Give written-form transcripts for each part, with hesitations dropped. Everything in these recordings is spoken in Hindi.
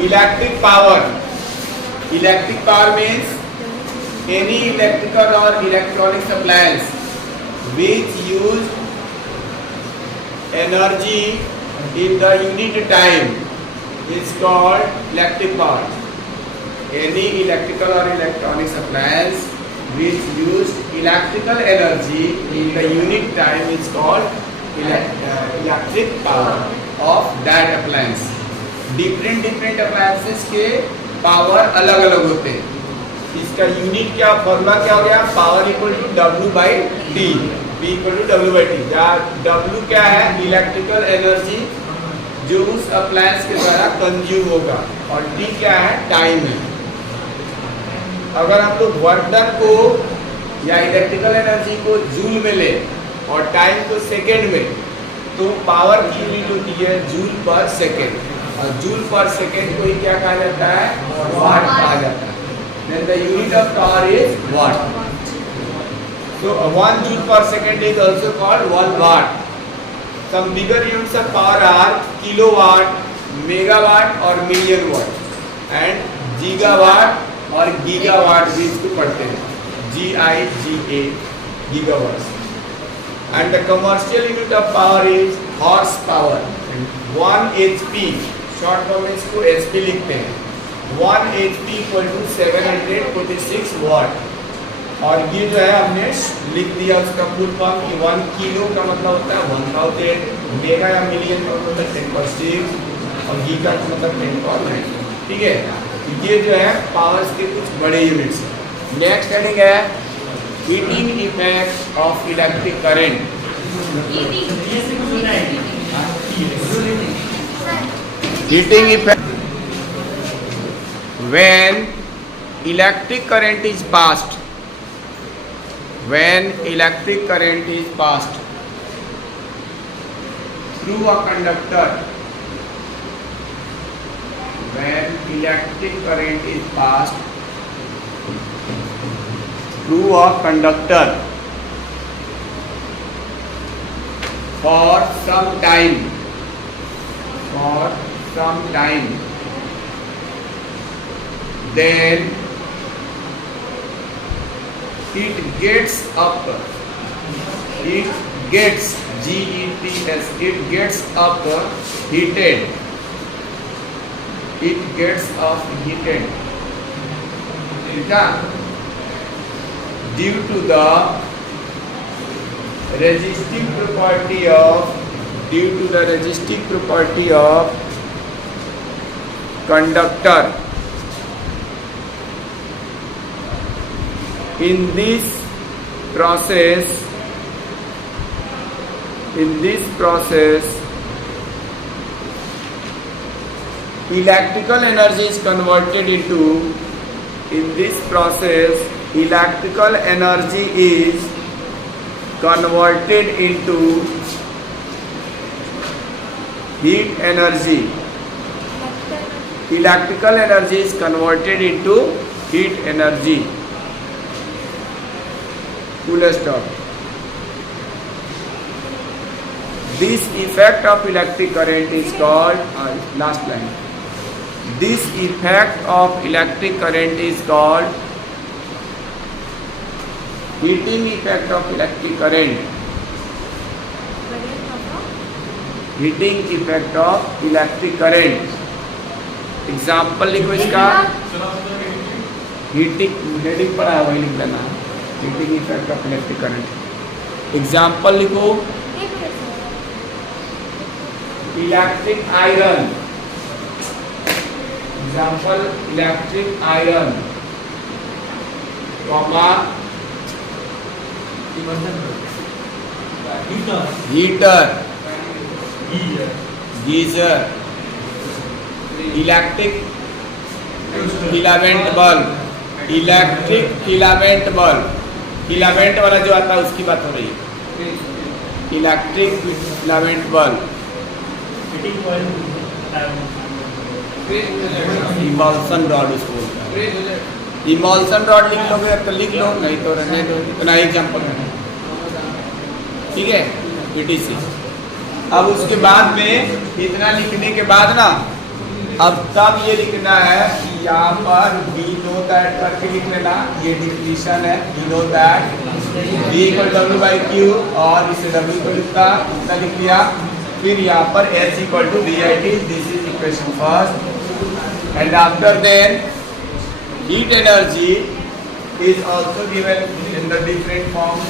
Electric power. Electric power means any electrical or electronic appliance which use energy in the unit time is called electric power. Any electrical or electronic appliance which use electrical energy in the unit time is called electric power of that appliance. Different appliances के पावर अलग अलग होते हैं। इसका यूनिट क्या, फॉर्मूला क्या हो गया, power equal to W by D, P equal to W by T. W क्या है, इलेक्ट्रिकल एनर्जी जो उस अप्लायंस के द्वारा कंज्यूम होगा, और T क्या है, टाइम है। अगर हम लोग वर्क डन को या इलेक्ट्रिकल एनर्जी को जूल में ले और टाइम को सेकेंड में, तो पावर की यूनिट होती है जूल पर सेकेंड, और जूल पर सेकेंड को ही क्या कहा जाता है, वाट कहा जाता है। Then the unit of power is watt. So 1 joule per second is also called 1 watt. Some bigger units of power are kilowatt, megawatt और million watt, and gigawatt और gigawatt भी इसको पढ़ते हैं, GIGA, gigawatts. And the commercial unit of power is horsepower. 1 HP, short form में इसको HP लिखते हैं। 1 HP इक्वल टू 746 वाट। और ये जो है हमने लिख दिया उसका फुल फॉर्म कि 1 किलो का मतलब होता है 1000, मेगा या मिलियन का मतलब 10/6, और गीगा का मतलब 10/9। ठीक है, ये जो है पावर्स के कुछ बड़े यूनिट्स हैं। नेक्स्ट हेडिंग है heating effect of electric current. Heating effect. When electric current is passed, through a conductor, for some time, then it gets up, GETS, it gets up heated, due to the resistive property of conductor. In this process electrical energy is converted into heat energy. Electrical energy is converted into heat energy. Full stop. This effect of electric current is called last line. This effect of electric current is called heating effect of electric current. Heating effect of electric current. Example लिखो इसका, हीटिंग हेडिंग पढ़ा है वही लिख लेना, heating effect of electric current. Example लिखो, electric iron, example electric iron, heater, geyser, electric filament bulb, filament वाला जो आता है उसकी बात हो रही है, electric filament bulb, immersion rod उसको बोलते हैं। इमल्सन रॉड लिख लोगे तो लिख लो, नहीं तो रहने दो, इतना एग्जाम्पल है। ठीक है, ETC। अब उसके बाद में इतना लिखने के बाद ना अब तब ये लिखना है कि यहाँ पर वी नो दैट करके लिख लेना, ये डिफिनीशन है, we know that V equal W by Q, और इसे डब्ल्यू को कितना लिख लिया, फिर यहाँ पर H equal to V I T, this is equation first, and after then heat energy is also given in the different form,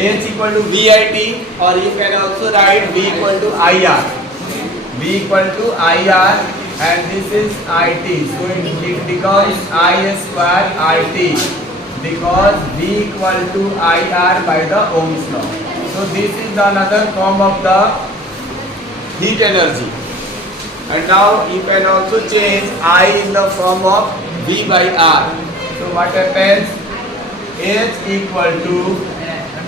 H equal to VIT, or you can also write V equal to IR, V equal to IR, and this is IT, so it becomes I square IT, because V equal to IR by the Ohm's law. So this is the another form of the heat energy, and now you can also change I in the form of V by R. So what happens? H equal to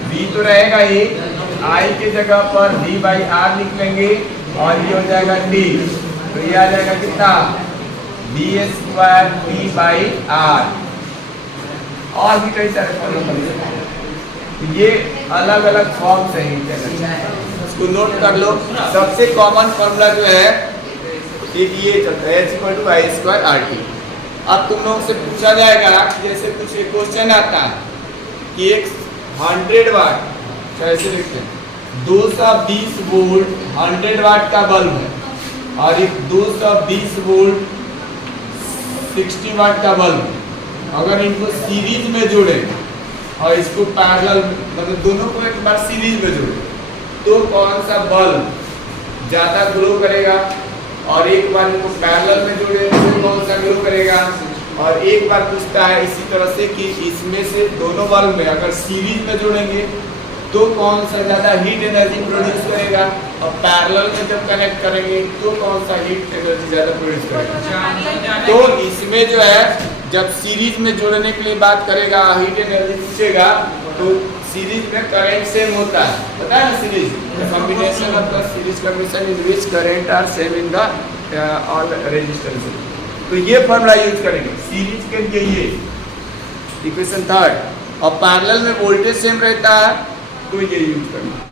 V तो रहेगा ही, I की जगह पर V by R लिख लेंगे, और ये हो जाएगा T, तो ये आ जाएगा कितना, V square T by R। और भी कई सारे फॉर्मूले बनेंगे, ये अलग अलग फॉर्म से ही इसको नोट कर लो। सबसे कॉमन फॉर्मूला जो है एक ये चलता है, H equal to I square R T. अब तुम लोग से पूछा जाएगा, जैसे कुछ एक क्वेश्चन आता है कि एक 100 वाट, कैसे लिखते हैं, 220 वोल्ट 100 वाट का बल्ब है, और एक 220 वोल्ट 60 वाट का बल्ब है। अगर इनको सीरीज में जोड़े और इसको पैरेलल, मतलब दोनों को एक बार सीरीज में जोड़े, तो कौन सा बल्ब ज़्यादा ग्लो करेगा, और एक बार इनको पैरेलल में जोड़े तो कौन सा ग्लो करेगा। और एक बार पूछता है इसी तरह से कि इसमें से दोनों बल्ब में अगर सीरीज में जोड़ेंगे तो कौन सा ज़्यादा हीट एनर्जी प्रोड्यूस करेगा, और पैरेलल में जब कनेक्ट करेंगे तो कौन सा हीट एनर्जी ज़्यादा प्रोड्यूस करेगा। तो इसमें जो है, जब सीरीज में जोड़ने के लिए बात करेगा, हीट एनर्जी पूछेगा, तो सीरीज में करंट सेम होता है, पता है ना, series combination of the series condition in which current are same in the all resistance. तो ये फॉर्मूला यूज करेंगे सीरीज के लिए, ये इक्वेशन थर्ड, और पैरेलल में वोल्टेज सेम रहता है तो ये यूज करेंगे।